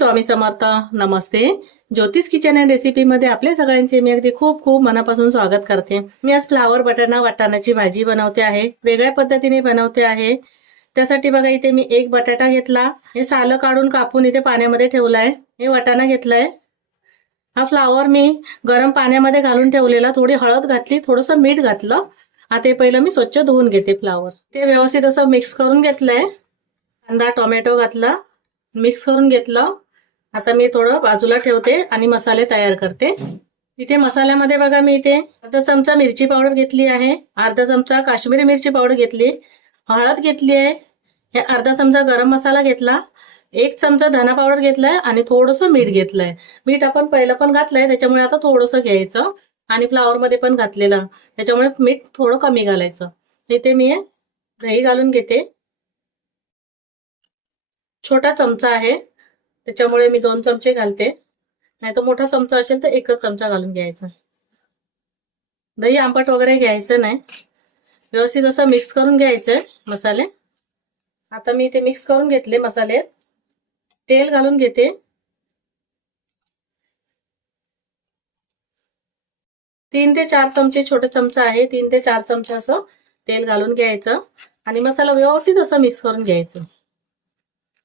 स्वामी समर्थ नमस्ते. ज्योतिष kitchen and रेसिपीमध्ये आपल्या सगळ्यांचे मी अगदी खूप खूप मनापासून स्वागत करते. मी आज फ्लावर बटाणा वाटाणाची भाजी बनवते आहे. वेगळ्या पद्धतीने बनवते आहे. त्यासाठी बघा इथे मी एक बटाटा घेतला. हे सालं काढून कापून इथे पाण्यामध्ये ठेवलाय. हे वाटाणा घेतलाय. हा फ्लावर मी गरम पाण्यामध्ये घालून ठेवलेला. थोडी हळद घातली थोडंसं मीठ घातलं. आता ते पहिलं मी स्वच्छ धुवून घेते फ्लावर ते व्यवस्थित असं मिक्स करून घेतलंय. कांदा टोमॅटो घातला. मिक्स करून घेतलं. आता मी थोडं बाजूला ठेवते आणि मसाले तयार करते. इथे मसाल्यामध्ये बघा मी इथे अर्धा चमचा मिरची पावडर घेतली आहे. अर्धा चमचा काश्मीरी मिरची पावडर घेतली. हळद घेतली आहे. हे अर्धा चमचा गरम मसाला घेतला. एक चमचा धना पावडर घेतलाय आणि थोडंसं मीठ घेतलंय. मीठ आपण पहिलं पण घातलंय त्याच्यामुळे आता थोडंसं घ्यायचं आणि फ्लावरमध्ये पण घातलेलं. त्याच्यामुळे मीठ थोडं कमी घालायचं. इथे मी दही घालून घेते. छोटा चमचा आहे. त्याच्यामुळे मी दोन चमचे घालते. नाही तर मोठा चमचा असेल तर एकच चमचा घालून घ्यायचा. दही आंबट वगैरे घ्यायचं नाही. व्यवस्थित असं मिक्स करून घ्यायचं मसाले. आता मी ते मिक्स करून घेतले मसाले. तेल घालून घेते. तीन ते चार चमचे छोटे चमचा आहे. तीन ते चार चमचा असं तेल घालून घ्यायचं. आणि मसाला व्यवस्थित असं मिक्स करून घ्यायचं.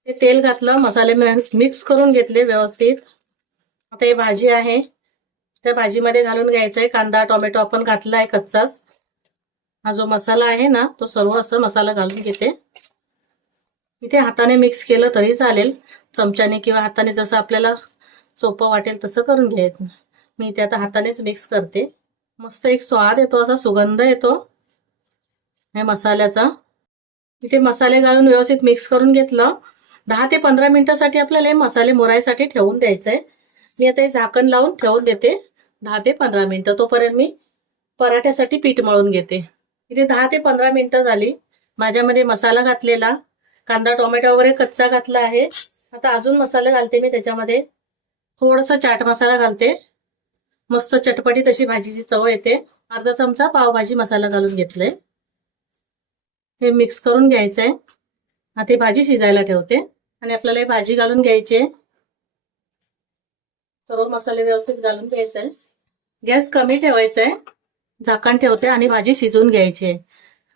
ते तेल घातलं मसाले मिक्स करून घेतले व्यवस्थित. आता ही भाजी आहे. त्या भाजीमध्ये घालून घ्यायचं आहे कांदा टोमॅटो आपण घातला आहे कच्चाच. हा जो मसाला आहे ना तो सर्व असं मसाला घालून घेते. इथे हाताने मिक्स केलं तरी चालेल. चमच्याने किंवा हाताने जसं आपल्याला सोपं वाटेल तसं करून घ्यायचं. मी ते आता हातानेच मिक्स करते. मस्त एक स्वाद येतो असा सुगंध येतो. हे मसाल्याचा. इथे मसाले घालून व्यवस्थित मिक्स करून घेतलं. दहा ते पंधरा मिनिटासाठी आपल्याला हे मसाले मुरायसाठी ठेवून द्यायचं आहे मी आता हे झाकण लावून ठेवून देते. दहा ते पंधरा मिनिटं तोपर्यंत मी पराठ्यासाठी पीठ मळून घेते. इथे दहा ते पंधरा मिनिटं झाली. माझ्यामध्ये मसाला घातलेला. कांदा टोमॅटो वगैरे कच्चा घातला आहे. आता अजून मसाला घालते मी त्याच्यामध्ये. थोडंसं चाट मसाला घालते. मस्त चटपटी तशी भाजीची चव येते. अर्धा चमचा पावभाजी मसाला घालून घेतलाय. हे मिक्स करून घ्यायचंय. आता ही भाजी शिजायला ठेवते. आणि आपल्याला ही भाजी घालून घ्यायची आहे. सर्व मसाले व्यवस्थित घालून घ्यायचे आहे गॅस कमी ठेवायचा आहे. झाकण ठेवते आणि भाजी शिजवून घ्यायची आहे.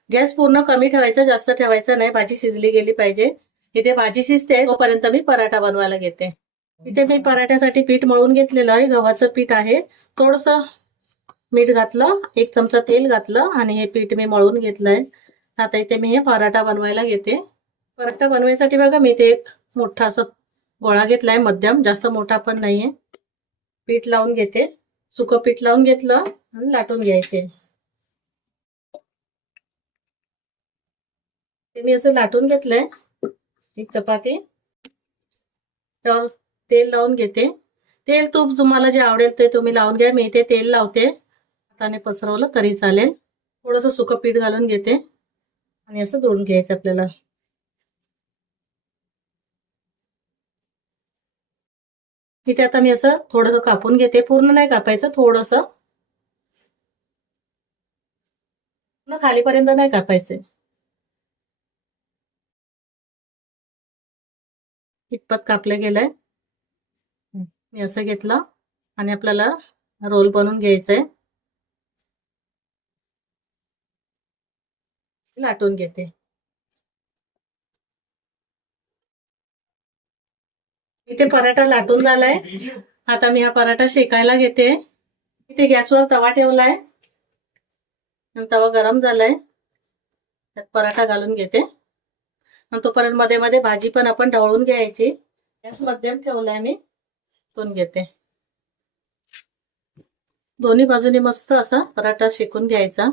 गॅस पूर्ण कमी ठेवायचा जास्त ठेवायचा नाही. भाजी शिजली गेली पाहिजे. इथे भाजी शिजते तोपर्यंत मी पराठा बनवायला घेते. इथे मी पराठ्यासाठी पीठ मळून घेतलेलं आहे. गव्हाचं पीठ आहे. थोडस मीठ घातलं एक चमचा तेल घातलं आणि हे पीठ मी मळून घेतलंय. आता इथे मी हे पराठा बनवायला घेते. पराठा बनवायसाठी बघा मी ते मोठा असं गोळा घेतलाय मध्यम जास्त मोठा पण नाहीये. पीठ लावून घेते. सुकं पीठ लावून घेतलं आणि लाटून घ्यायचे. ते मी असं लाटून घेतलंय एक चपाती. तर तेल लावून घेते. तेल तूप तुम्हाला जे आवडेल ते तुम्ही लावून घ्या. मी इथे तेल लावते. हाताने पसरवलं तरी चालेल. थोडंसं सुकं पीठ घालून घेते. आणि असं दोडून घ्यायचं आपल्याला. इथे आता मी असं थोडंसं कापून घेते. पूर्ण नाही कापायचं थोडंसं. खालीपर्यंत नाही कापायचं. इतपत कापलं गेलंय. मी असं घेतलं आणि आपल्याला रोल बनवून घ्यायचंय. लाटून घेते. इथे पराठा लाटून झालाय. आता मी हा पराठा शेकायला घेते. इथे गॅसवर तवा ठेवलाय. तवा गरम झालाय. त्यात पराठा घालून घेते. आणि तोपर्यंत मध्ये मध्ये भाजी पण आपण ढवळून घ्यायची. गॅस मध्यम ठेवलाय मी. तोन घेते. दोन्ही बाजूनी मस्त असा पराठा शेकून घ्यायचा.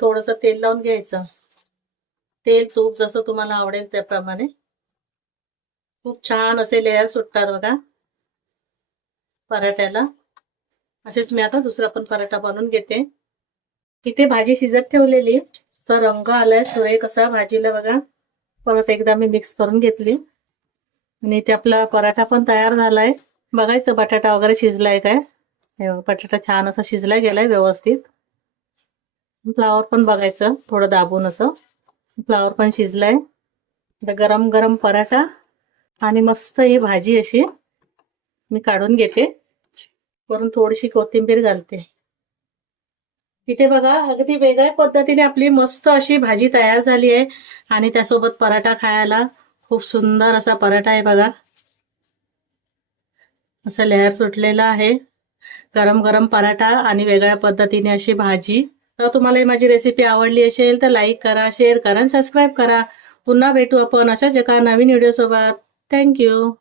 थोडस तेल लावून घ्यायचं. तेल तूप जसं तुम्हाला आवडेल त्याप्रमाणे. खूप छान असे लेअर सुटतात बघा. पराठ्याला. असेच मी आता दुसरा पण पराठा बनवून घेते. इथे भाजी शिजत ठेवलेली. तर रंग आलाय. सुरे कसा भाजीला बघा. परत एकदा मी मिक्स करून घेतली. आणि इथे आपला पराठा पण तयार झालाय. बघायचं बटाटा वगैरे शिजलाय काय? बटाटा छान असा शिजला गेलाय व्यवस्थित. फ्लावर पण बघायचं. थोडं दाबून असं. फ्लावर पण शिजलाय. गरम गरम पराठा. आणि मस्त ही भाजी अशी मी काढून घेते. वरून थोडीशी कोथिंबीर घालते. इथे बघा अगदी वेगळ्या पद्धतीने आपली मस्त अशी भाजी तयार झाली आहे. आणि त्यासोबत पराठा खायला खूप सुंदर असा पराठा आहे बघा. असा लेअर सुटलेला आहे. गरम गरम पराठा आणि वेगळ्या पद्धतीने अशी भाजी. तर तुम्हाला ही माझी रेसिपी आवडली असेल तर लाईक करा शेअर करा आणि सबस्क्राईब करा. पुन्हा भेटू आपण अशाच एका नवीन व्हिडिओ Thank you.